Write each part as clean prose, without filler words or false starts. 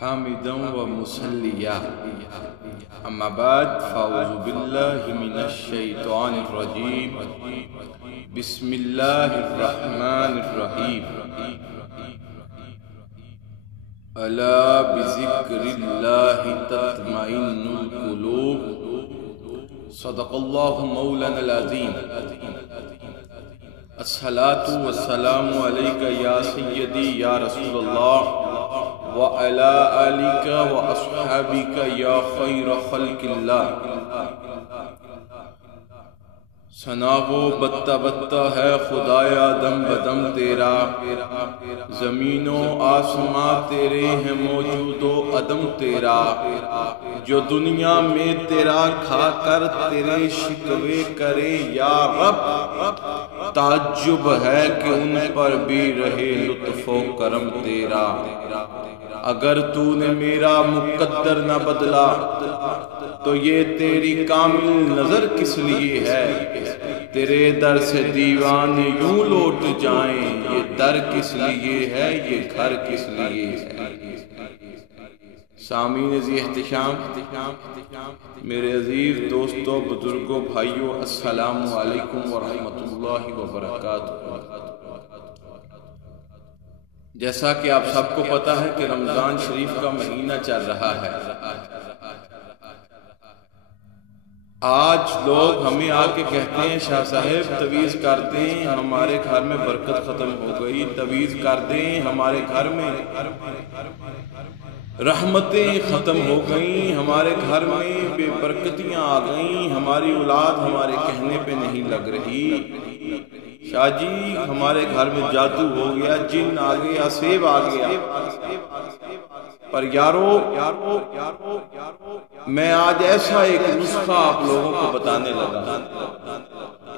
حامدا ومصليا أما بعد فأعوذ بالله من الشيطان الرجيم بسم الله الرحمن الرحيم ألا بذكر الله تطمئن القلوب صدق الله مولانا العظيم الصلاة والسلام عليك يا سيدي يا رسول الله وعلى آلك وأصحابك يا خير خلق الله ثنا و بتا بتا ہے خدایا دم بدم تیرا، زمین و آسماں تیرے ہیں موجود و عدم تیرا، جو دنیا میں تیرا کھا کر تیرے شکوے کرے یا رب، تعجب ہے کہ ان پر بھی رہے لطف و کرم تیرا۔ اگر تو نے میرا مقدر نہ بدلا تو یہ تیری کامل نظر کس لیے ہے، تیرے در سے دیوان یوں لوٹ جائیں، یہ در کس لیے ہے، یہ گھر کس لیے ہے۔ سامعین ذی احتشام، میرے عزیز دوستوں، بزرگوں، بھائیوں، السلام علیکم ورحمۃ اللہ وبرکاتہ۔ جیسا کہ آپ سب کو پتہ ہے کہ رمضان شریف کا مہینہ چل رہا ہے، آج لوگ ہمیں آ کے کہتے ہیں شاہ صاحب تویز کر دیں ہمارے گھر میں برکت ختم ہو گئی، تویز کر دیں ہمارے گھر میں رحمتیں ختم ہو گئیں، ہمارے گھر میں بے برکتیاں آ گئیں، ہماری اولاد ہمارے کہنے پہ نہیں لگ رہی، شاہ جی ہمارے گھر میں جادو ہو گیا، جن آ گیا، سیب آ گیا۔ پر یارو میں آج ایسا ایک نسخہ آپ لوگوں کو بتانے لگا،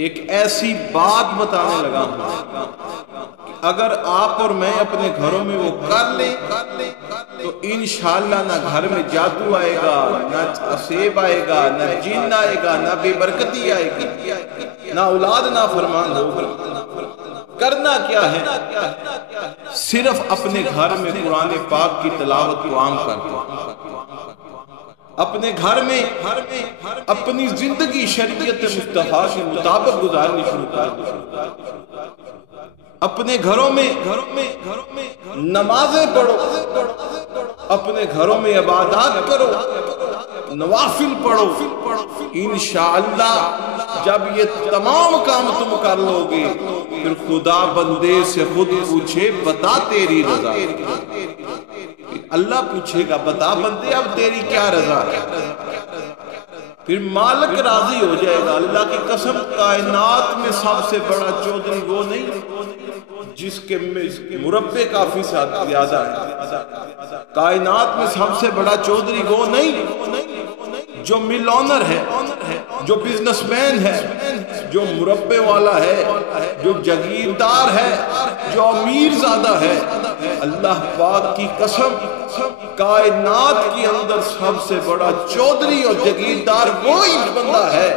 ایک ایسی بات بتانے لگا ہوں اگر آپ اور میں اپنے گھروں میں وہ کر لیں تو انشاءاللہ نہ گھر میں جادو آئے گا، نہ سیب آئے گا، نہ جن آئے گا، نہ بے برکتی آئے گی، نہ اولاد نہ فرمان ہوگا۔ کرنا کیا ہے؟ صرف اپنے گھر میں قرآن پاک کی تلاوت کو عام کر دو، اپنے گھر میں اپنی زندگی شریعت مصطفیٰ کے مطابق گزارنی شروع کر دو، اپنے گھروں میں نمازیں پڑھو، اپنے گھروں میں عبادات کرو، نوافل پڑھو، انشاءاللہ جب یہ تمام کام تم کر لو گے پھر خدا بندے سے خود پوچھے بتا تیری رضا، اللہ پوچھے گا بتا بندے اب تیری کیا رضا ہے، پھر مالک راضی ہو جائے گا۔ اللہ کی قسم کائنات میں سب سے بڑا چودھری وہ نہیں جس کے مربع کافی زیادہ ہے، کائنات میں سب سے بڑا چودھری وہ نہیں جو مل آنر ہے، جو بزنس مین ہے، جو مربع والا ہے، جو جگیردار ہے، جو امیر زادہ ہے۔ اللہ پاک کی قسم کائنات کے اندر سب سے بڑا چودھری اور جگیردار وہی بندہ ہے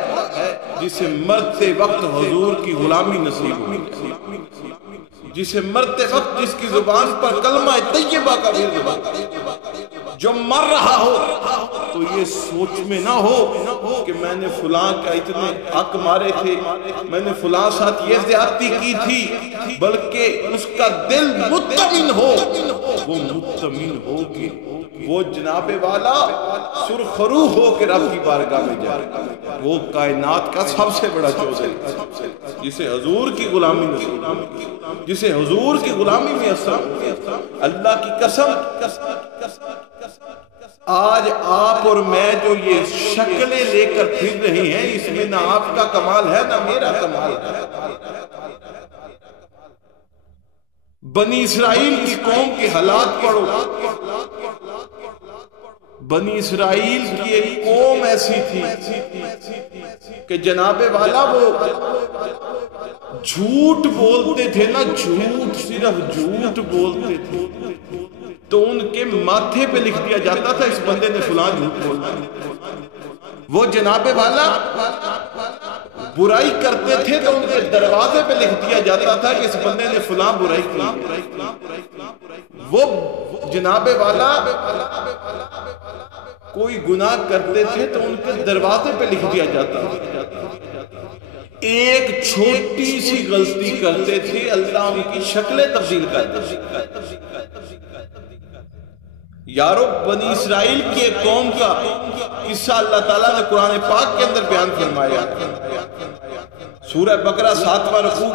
جسے مرتے وقت حضور کی غلامی نصیب ہوئی، جسے مرتے وقت جس کی زبان پر کلمہ طیبہ کا ورد ہو، جو مر رہا ہو تو یہ سوچ میں نہ ہو کہ میں نے فلاں کا اتنے حق مارے تھے، میں نے فلاں ساتھ یہ زیادتی کی تھی، بلکہ اس کا دل مطمئن ہو، وہ مطمئن ہو کہ وہ جناب والا سرخرو ہو کے رب کی بارگاہ میں جائے، وہ کائنات کا سب سے بڑا چودھری جسے حضور کی غلامی نصیب، جسے حضور کی غلامی میں اثر۔ اللہ کی قسم آج آپ اور میں جو یہ شکلیں لے کر پھر رہی ہیں اس میں نہ آپ کا کمال ہے نہ میرا کمال ہے۔ بنی اسرائیل کی قوم کے حالات پڑھو، بنی اسرائیل کی ایک قوم ایسی تھی کہ جناب والا وہ جھوٹ بولتے تھے نا، جھوٹ صرف جھوٹ بولتے تھے تو ان کے ماتھے پہ لکھ دیا جاتا تھا اس بندے نے فلاں جھوٹ بولا۔ وہ جناب والا برائی کرتے تھے تو ان کے دروازے پہ لکھ دیا جاتا تھا کہ اس بندے نے فلاں برائی کی۔ وہ جناب والا کوئی گناہ کرتے تھے تو ان کے دروازے پہ لکھ دیا جاتا، ایک چھوٹی سی غلطی کرتے تھے اللہ ان کی شکلیں تبدیل کر دیتے۔ یارو بنی اسرائیل کی ایک قوم کا قصہ اللہ تعالیٰ نے قرآن پاک کے اندر بیان فرمایا، سورہ بقرہ 7واں رکوع۔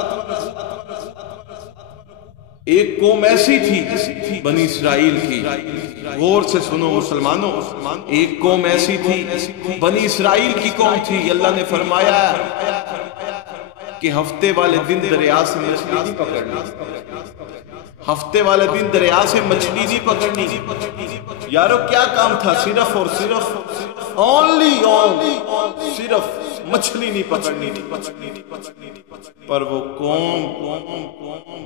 ایک قوم ایسی تھی بنی اسرائیل کی، غور سے سنو مسلمانوں، ایک قوم ایسی تھی بنی اسرائیل کی قوم تھی، اللہ نے فرمایا کہ ہفتے والے دن دریا سے مچھلی نہیں پکڑنی، ہفتے والے دن دریا سے مچھلی نہیں پکڑنی۔ یارو کیا کام تھا؟ صرف اور صرف صرف مچھلی نہیں پکڑنی، پر وہ قوم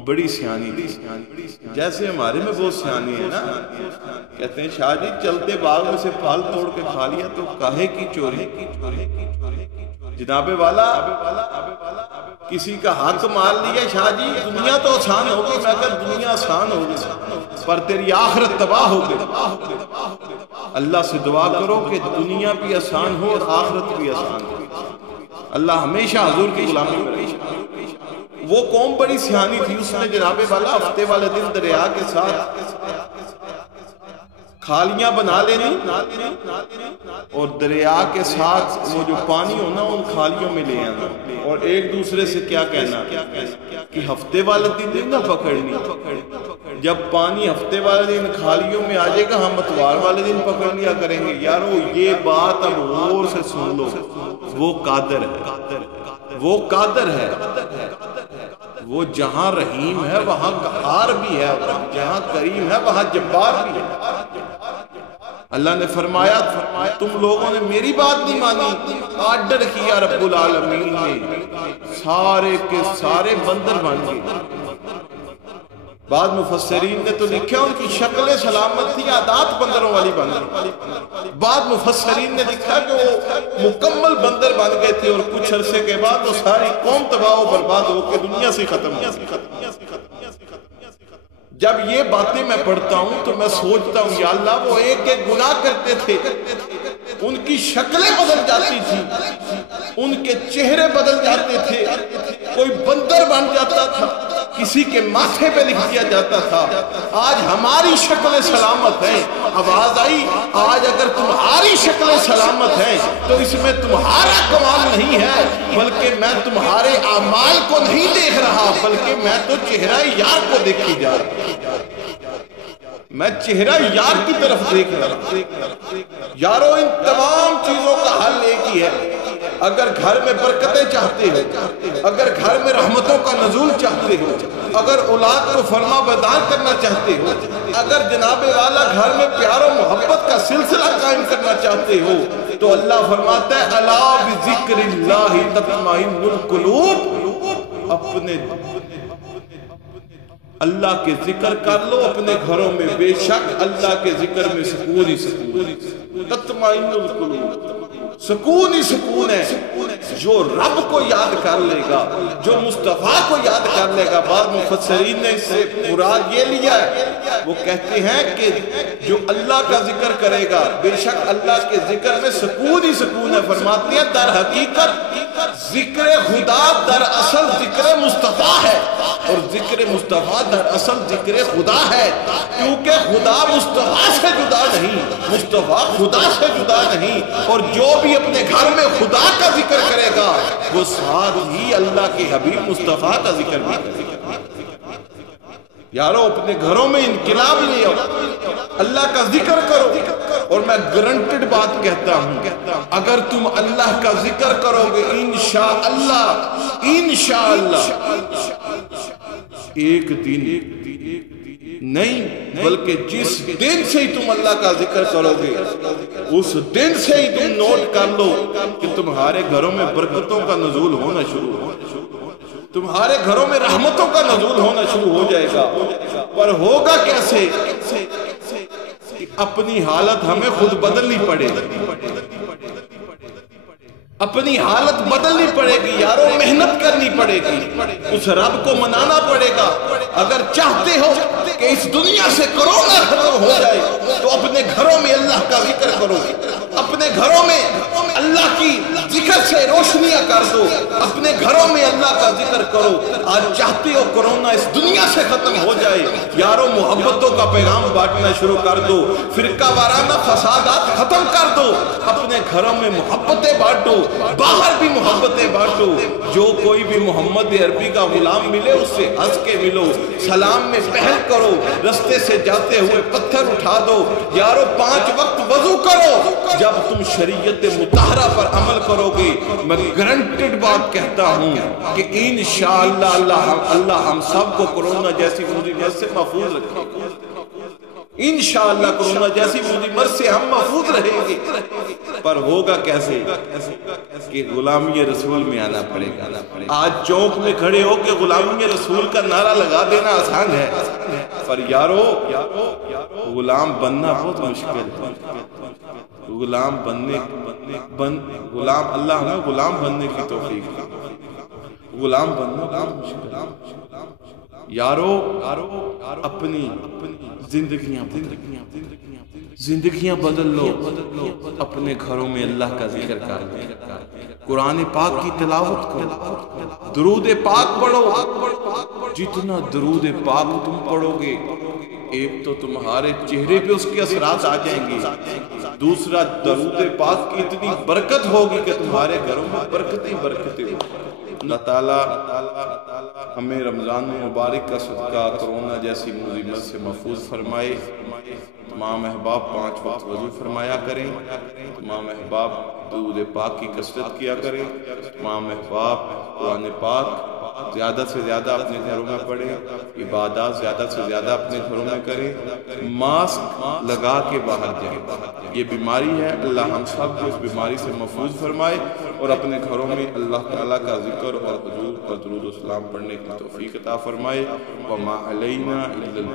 بڑی سیانی تھی، جیسے ہمارے میں بہت سیانی ہے نا، کہتے ہیں شاہ جی چلتے باغ میں سے پھل توڑ کے کھا لیا تو کاہے کی چوری؟ جناب والا کسی کا حق مال لیا، شاہ جی دنیا تو آسان ہوگی، میں کہ دنیا آسان ہوگی پر تیری آخرت تباہ ہوگی۔ اللہ سے دعا کرو کہ دنیا بھی آسان ہو اور آخرت بھی آسان ہو، اللہ ہمیشہ حضور کی غلامی کرے۔ وہ قوم بڑی سیانی تھی، اس نے جناب والا ہفتے والے دن دریا کے ساتھ کھالیاں بنا لینی اور دریا کے ساتھ وہ جو پانی ہونا ان کھالیوں میں لے آنا، اور ایک دوسرے سے کیا کہنا کہ ہفتے والے دن نہ پکڑنی، جب پانی ہفتے والے دن کھالیوں میں آ جائے گا ہم اتوار والے دن پکڑ لیا کریں گے۔ یارو یہ بات اب غور سے سن لو، وہ قادر ہے، وہ قادر ہے، وہ جہاں رحیم ہے وہاں قہار بھی ہے، جہاں کریم ہے وہاں جبار بھی ہے۔ اللہ نے فرمایا تم لوگوں نے میری بات نہیں مانی، آرڈر کیا رب العالمین نے، سارے کے سارے بندر بن گئے۔ بعد مفسرین نے تو لکھا ان کی شکل سلامت تھی، عادات بندروں والی بن گئی۔ بعد مفسرین نے لکھا کہ وہ مکمل بندر بن گئے تھے، اور کچھ عرصے کے بعد وہ ساری قوم تباہ و برباد ہو کے دنیا سے ختم ہو گئی۔ جب یہ باتیں میں پڑھتا ہوں تو میں سوچتا ہوں یا اللہ وہ ایک ایک گناہ کرتے تھے، ان کی شکلیں بدل جاتی تھی، ان کے چہرے بدل جاتے تھے، کوئی بندر بن جاتا تھا، کسی کے ماتھے پہ لکھ دیا جاتا تھا۔ آج ہماری شکلیں سلامت ہیں، آواز آئی، آج اگر تمہاری شکلیں سلامت ہیں تو اس میں تمہارا کمال نہیں ہے، بلکہ میں تمہارے اعمال کو نہیں دیکھ رہا، بلکہ میں تو چہرہ یار کو دیکھی جا رہا، میں چہرہ یار کی طرف دیکھ رہا۔ یارو ان تمام چیزوں کا حل ایک ہی ہے، اگر گھر میں برکتیں چاہتے ہو، اگر گھر میں رحمتوں کا نزول چاہتے ہو، اگر اولاد کو فرما بردار کرنا چاہتے ہو، اگر جناب والا گھر میں پیار و محبت کا سلسلہ قائم کرنا چاہتے ہو، تو اللہ فرماتا ہے الا بذکر اللہ تطمئن القلوب، اپنے اللہ کے ذکر کر لو اپنے گھروں میں، بے شک اللہ کے ذکر میں سکون ہی سکون، تطمئن القلوب، سکون ہی سکون ہے۔ جو رب کو یاد کر لے گا، جو مصطفیٰ کو یاد کر لے گا، بعض مفسرین نے اس سے مراد یہ لیا ہے، وہ کہتے ہیں کہ جو اللہ کا ذکر کرے گا بے شک اللہ کے ذکر میں سکون ہی سکون ہے۔ فرماتے ہیں در حقیقت ذکر خدا در اصل ذکر مصطفیٰ ہے، اور ذکر مصطفیٰ در اصل ذکر خدا ہے، کیونکہ خدا مصطفیٰ سے جدا نہیں، مصطفیٰ خدا سے جدا نہیں، اور جو بھی اپنے گھر میں خدا کا ذکر کرے گا وہ ساتھ ہی اللہ کے حبیب مصطفیٰ کا ذکر بھی کرے گا۔ یارو اپنے گھروں میں انقلاب لے آؤ، اللہ کا ذکر کرو، اور میں گارنٹیڈ بات کہتا ہوں اگر تم اللہ کا ذکر کرو گے انشاءاللہ ایک دن نہیں بلکہ جس دن سے ہی تم اللہ کا ذکر کرو گے اس دن سے ہی تم نوٹ کر لو کہ تمہارے گھروں میں برکتوں کا نزول ہونا شروع ہو، تمہارے گھروں میں رحمتوں کا نزول ہونا شروع ہو جائے گا۔ پر ہوگا کیسے؟ اپنی حالت ہمیں خود بدلنی پڑے گی، اپنی حالت بدلنی پڑے گی، یارو محنت کرنی پڑے گی، اس رب کو منانا پڑے گا، اگر چاہتے ہو کہ اس دنیا سے کرونا ختم ہو جائے تو اپنے گھروں میں اللہ کا ذکر کرو، اپنے گھروں میں اللہ کی ذکر سے روشنیاں کر دو، اپنے گھروں میں اللہ کا ذکر کرو۔ آج چاہتے ہو کرونا اس دنیا سے ختم ہو جائے، یارو محبتوں کا پیغام بانٹنا شروع کر دو، فرقہ وارانہ فسادات ختم کر دو، اپنے گھروں میں محبتیں بانٹو، باہر بھی محبتیں بانٹو۔ جو کوئی بھی محمد عربی کا غلام ملے اس سے ہنس کے ملو، سلام میں پہل کرو، رستے سے جاتے ہوئے پتھر اٹھا دو، یارو 5 وقت وضو کرو۔ جب تم شریعت مطہرہ پر عمل کرو گے، میں گارنٹیڈ بات کہتا ہوں کہ انشاءاللہ اللہ ہم سب کو کرونا جیسی مصیبت سے محفوظ رکھے گا۔ انشاءاللہ کرونا جیسی مصیبت سے ہم محفوظ رہیں گے، پر ہوگا کیسے کہ غلامی رسول میں آنا پڑے گا۔ آج چوک میں کھڑے ہو کے غلامی رسول کا نعرہ لگا دینا آسان ہے، پر یارو غلام بننا بہت مشکل ہے۔ غلام اللہ ہمیں غلام بننے کی توفیق دے۔ غلام بننا بہت مشکل ہے۔ یارو اپنی زندگیاں بدل لو، اپنے گھروں میں اللہ کا ذکر کر لو، قرآن پاک کی تلاوت کرو، درود پاک پڑھو۔ جتنا درود پاک تم پڑھو گے، ایک تو تمہارے چہرے پہ اس کے اثرات آ جائیں گے، دوسرا درود پاک کی اتنی برکت ہوگی کہ تمہارے گھروں میں برکتیں ہوگی۔ اللہ تعالیٰ ہمیں رمضان مبارک کا صدقہ کرونا جیسی مصیبت سے محفوظ فرمائے۔ تمام احباب 5 وقت وضو فرمایا کریں، تمام احباب درود پاک کی کثرت کیا کریں، تمام احباب قرآن پاک زیادہ سے زیادہ اپنے گھروں میں پڑھیں، عبادات زیادہ سے زیادہ اپنے گھروں میں کریں، ماسک لگا کے باہر جائیں۔ یہ بیماری ہے، اللہ ہم سب کو اس بیماری سے محفوظ فرمائے اور اپنے گھروں میں اللہ تعالیٰ کا ذکر اور حضور پر درود و سلام پڑھنے کی توفیق عطا فرمائے۔ وما علینا الا